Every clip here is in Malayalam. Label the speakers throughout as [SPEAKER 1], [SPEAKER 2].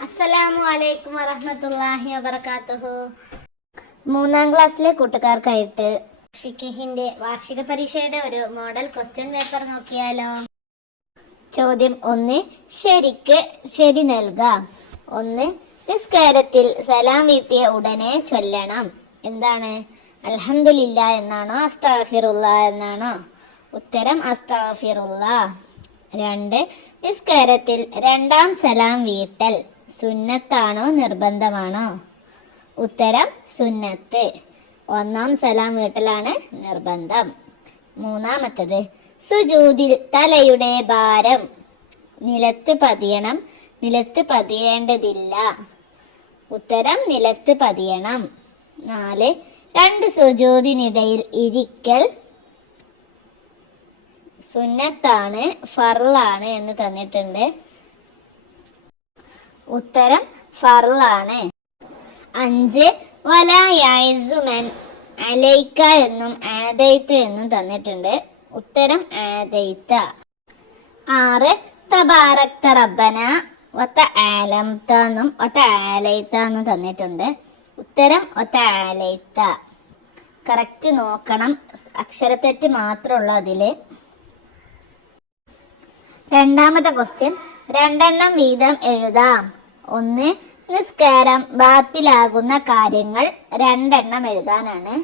[SPEAKER 1] അസ്സലാമു അലൈക്കും വറഹ്മത്തുള്ളാഹി വബറകാതുഹു മൂന്നാം ക്ലാസ്സിലെ കൂട്ടുകാർക്കായിട്ട് ഫിക്കിഹിന്റെ വാർഷിക പരീക്ഷയുടെ ഒരു മോഡൽ ക്വസ്റ്റ്യൻ പേപ്പർ നോക്കിയാലോ? ചോദ്യം ഒന്ന് ശരിക്ക് ശരി നൽക. ഒന്ന് നിസ്കാരത്തിൽ സലാം വീട്ടിയ ഉടനെ ചൊല്ലണം. എന്താണ്? അലഹമില്ല എന്നാണോ അസ്താഫിറുള്ള എന്നാണോ? ഉത്തരം അസ്താഫിറുള്ള രണ്ട് നിസ്കാരത്തിൽ രണ്ടാം സലാം വീട്ടൽ. സുന്നത്താണോ നിർബന്ധമാണോ? ഉത്തരം സുന്നത്ത്. ഒന്നാം സലാം വീട്ടലാണ് നിർബന്ധം. മൂന്നാമത്തത് സുജൂതിൽ തലയുടെ ഭാരം. നിലത്ത് പതിയണം നിലത്ത് പതിയേണ്ടതില്ല. ഉത്തരം നിലത്ത് പതിയണം. നാല് രണ്ട് സുജൂതിനിടയിൽ ഇരിക്കൽ സുന്നത്താണ് ഫറലാണ് എന്ന് തന്നിട്ടുണ്ട്. ഉത്തരം ഫർളാണ്. അഞ്ച് വല യൈസുമൻ അലൈക്ക എന്നും ആദൈത്ത എന്നും തന്നിട്ടുണ്ട്. ഉത്തരം ആദൈത്ത. ആറ് തബാറക്ത റബ്ബന ഒത്ത ആലംത എന്നും ഒത്ത ആലൈത്ത എന്നും തന്നിട്ടുണ്ട്. ഉത്തരം ഒത്ത ആലൈത്ത. കറക്റ്റ് നോക്കണം. അക്ഷരത്തെറ്റ് മാത്രമുള്ള അതിൽ. രണ്ടാമത്തെ ക്വസ്റ്റ്യൻ. രണ്ടെണ്ണം വീതം എഴുതാം. ഒന്ന് നിസ്കാരം ബാത്തിലാകുന്ന കാര്യങ്ങൾ രണ്ടെണ്ണം എഴുതാനാണ്.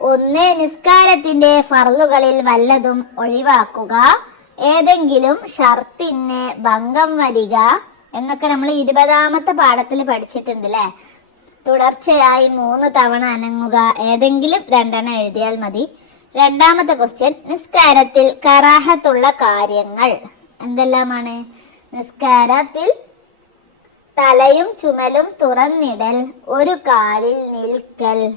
[SPEAKER 1] ഒന്ന് നിസ്കാരത്തിന്റെ ഫർളുകളിൽ വല്ലതും ഒഴിവാക്കുക. ഏതെങ്കിലും ഷർത്തിന് ഭംഗം വരിക എന്നൊക്കെ നമ്മൾ ഇരുപതാമത്തെ പാഠത്തിൽ പഠിച്ചിട്ടുണ്ട് അല്ലേ തുടർച്ചയായി മൂന്ന് തവണ അനങ്ങുക. ഏതെങ്കിലും രണ്ടെണ്ണം എഴുതിയാൽ മതി. രണ്ടാമത്തെ ക്വസ്റ്റ്യൻ നിസ്കാരത്തിൽ കറാഹത്തുള്ള കാര്യങ്ങൾ എന്തെല്ലാമാണ്? നിസ്കാരത്തിൽ തലയും ചുമലും തുറന്നിടൽ ഒരു കാലിൽ നിൽക്കൽ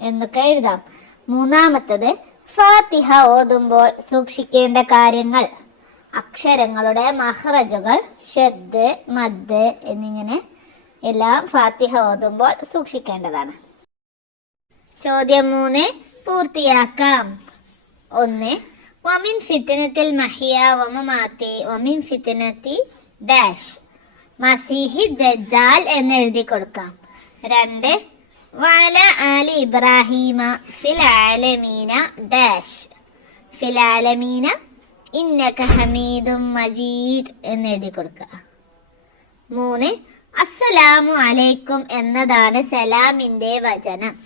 [SPEAKER 1] എന്നൊക്കെ എഴുതാം. മൂന്നാമത്തത് ഫാത്തിഹ ഓതുമ്പോൾ സൂക്ഷിക്കേണ്ട കാര്യങ്ങൾ. അക്ഷരങ്ങളുടെ മഹ്റജുകൾ ഷദ് മദ് എന്നിങ്ങനെ എല്ലാം ഫാത്തിഹ ഓതുമ്പോൾ സൂക്ഷിക്കേണ്ടതാണ്. ചോദ്യം മൂന്ന് പൂർത്തിയാക്കാം. ഒന്ന് വമിൻ ഫിത്തിനത്തിൽ മഹിയ വമമാത്തി വമിൻ ഫിത്തിനത്തി ഡാഷ്. മസീഹി ദജാൽ എന്ന് എഴുതി കൊടുക്കാം. രണ്ട് വല ആലി ഇബ്രാഹീമ ഫിലാലമീന ഡാഷ്. ഫിലാലമീന ഇന്നക ഹമീദും മജീദ് എന്ന് എഴുതി കൊടുക്കുക. മൂന്ന് അസ്സലാമു അലൈക്കും എന്നതാണ് സലാമിന്റെ വചനം.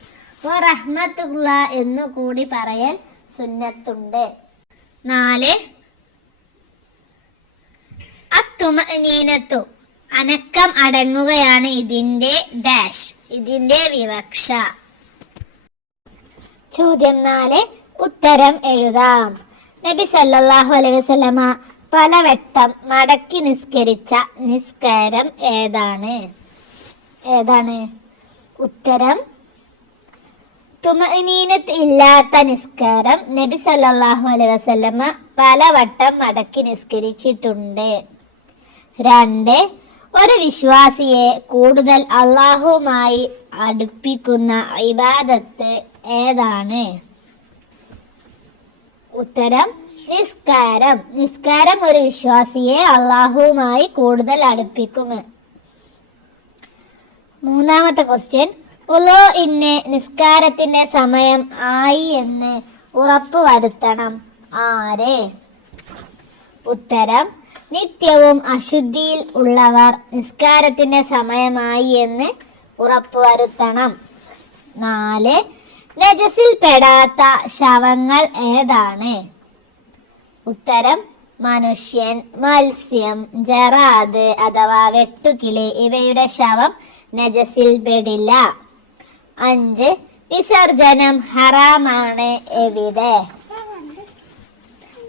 [SPEAKER 1] റഹ്മത്തുള്ള എന്നു കൂടി പറയാൻ സുന്നത്തുണ്ട്. നാല് അത്തുമനീനത്തു അനക്കം അടങ്ങുകയാണ് ഇതിന്റെ ഡാഷ് ഇതിന്റെ വിവക്ഷ. ചോദ്യം നാല് ഉത്തരം എഴുതാം. നബി സല്ലല്ലാഹു അലൈഹി വസല്ലമ പലവട്ടം മടക്കി നിസ്കരിച്ച നിസ്കാരം ഏതാണ്? ഏതാണ്? ഉത്തരം തുമനീനത്ത് ഇല്ലാത്ത നിസ്കാരം നബി സല്ലല്ലാഹു അലൈഹി വസല്ലമ പലവട്ടം മടക്കി നിസ്കരിച്ചിട്ടുണ്ട്. രണ്ട് ഒരു വിശ്വാസിയെ കൂടുതൽ അള്ളാഹുമായി അടുപ്പിക്കുന്ന ഇബാദത്ത് ഏതാണ്? ഉത്തരം നിസ്കാരം. നിസ്കാരം ഒരു വിശ്വാസിയെ അള്ളാഹുവുമായി കൂടുതൽ അടുപ്പിക്കും. മൂന്നാമത്തെ ക്വസ്റ്റ്യൻ ഉലോ ഇന്ന് നിസ്കാരത്തിന്റെ സമയം ആയി എന്ന് ഉറപ്പ് വരുത്തണം ആരെ? ഉത്തരം നിത്യവും അശുദ്ധിയിൽ ഉള്ളവർ നിസ്കാരത്തിന്റെ സമയമായി എന്ന് ഉറപ്പുവരുത്തണം. നാല് നജസിൽ പെടാത്ത ശവങ്ങൾ ഏതാണ്? ഉത്തരം മനുഷ്യൻ മത്സ്യം ജറാദ് അഥവാ വെട്ടുകിളി ഇവയുടെ ശവം നജസിൽ പെടില്ല. അഞ്ച് വിസർജനം ഹറാമാണ് എവിടെ?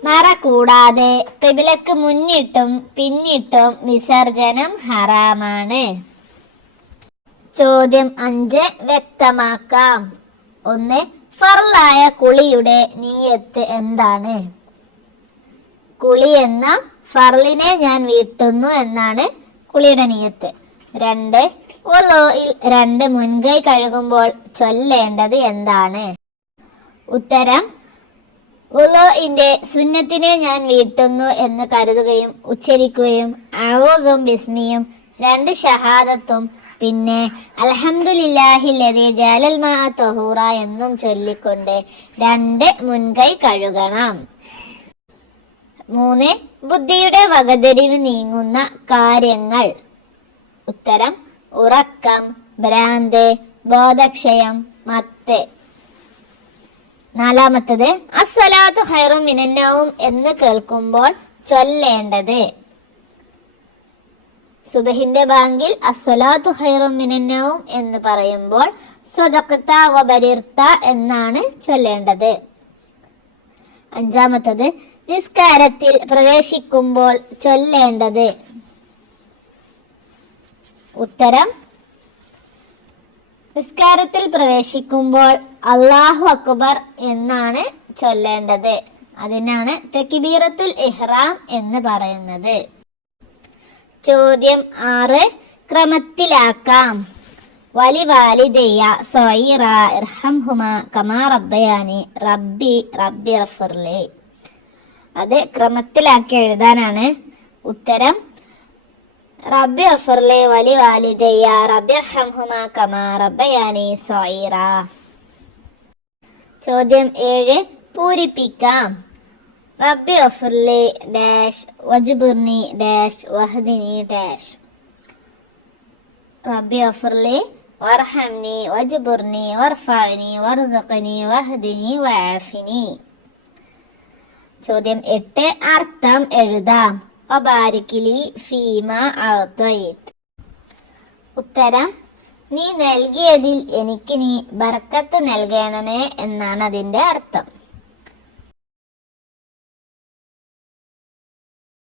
[SPEAKER 1] മറ കൂടാതെ കിബിലക്ക് മുന്നിട്ടും പിന്നിട്ടും വിസർജനം ഹറാമാണ്. ചോദ്യം അഞ്ച് വ്യക്തമാക്കാം. ഒന്ന് ഫർലായ കുളിയുടെ നീയത്ത് എന്താണ്? കുളി എന്ന ഫർലിനെ ഞാൻ വീട്ടുന്നു എന്നാണ് കുളിയുടെ നീയത്ത്. രണ്ട് ഒലോയിൽ രണ്ട് മുൻകൈ കഴുകുമ്പോൾ ചൊല്ലേണ്ടത് എന്താണ്? ഉത്തരം ഉലോഇന്റെ സുന്നത്തിനെ ഞാൻ വീഴ്ത്തുന്നു എന്ന് കരുതുകയും ഉച്ചരിക്കുകയും അഴോതും ബിസ്മിയും രണ്ട് ഷഹാദത്തും പിന്നെ അലഹമുല്ലാഹില്ലതി ജാലൽ മാ തൊഹൂറ എന്നും ചൊല്ലിക്കൊണ്ട് രണ്ട് മുൻകൈ കഴുകണം. മൂന്ന് ബുദ്ധിയുടെ വകതിരിവ് നീങ്ങുന്ന കാര്യങ്ങൾ. ഉത്തരം ഉറക്കം ഭ്രാന്ത് ബോധക്ഷയം മത്ത്. നാലാമത്തത് അസ്വലാത്തു ഹൈറും മിനന്നവും എന്ന് കേൾക്കുമ്പോൾ ചൊല്ലേണ്ടത്. സുബഹിന്റെ ബാങ്കിൽ അസ്വലാത്തു ഹൈറും മിനന്നവും എന്ന് പറയുമ്പോൾ സ്വതക്കത്ത വബരിർത്ത എന്നാണ് ചൊല്ലേണ്ടത്. അഞ്ചാമത്തത് നിസ്കാരത്തിൽ പ്രവേശിക്കുമ്പോൾ ചൊല്ലേണ്ടത്. ഉത്തരം നിസ്കാരത്തിൽ പ്രവേശിക്കുമ്പോൾ അള്ളാഹു അക്ബർ എന്നാണ് ചൊല്ലേണ്ടത്. അതിനാണ് തെക്കിബീറത്തുൽ ഇഹ്റാം എന്ന് പറയുന്നത്. ചോദ്യം ആറ് ക്രമത്തിലാക്കാം. വലി വാലിദയ്യ സൊയ്റ ഇർഹംഹുമ കമാ റബ്ബയാനി റബ്ബി റബ്ബി റഫർലി അത് ക്രമത്തിലാക്കി എഴുതാനാണ് ഉത്തരം റബ്ബി അഫർലെ വലി വാലിദയ്യ റബ്ബി അർഹംഹുമ കമാ റബ്ബയാനി സൊയ്റ ചോദ്യം ഏഴ് പൂരിപ്പിക്കാം. റബ്ബി അഫർലെ ഡാഷ് വജ്ബുർനി ഡാഷ് വഹദിനി ഡാഷ്. റബ്ബി അഫർലെ വർഹംനി വജ്ബുർനി വർഫാനി വർദഖനി വഹദിനി വആഫിനി ചോദ്യം എട്ട് അർത്ഥം എഴുതാം. വബാരിക്കിലി ഫീമ അഴത്തൊയ്ത് ഉത്തരം നീ നൽകിയതിൽ എനിക്ക് നീ ബർക്കത്ത് നൽകണമേ എന്നാണ് അതിന്റെ അർത്ഥം.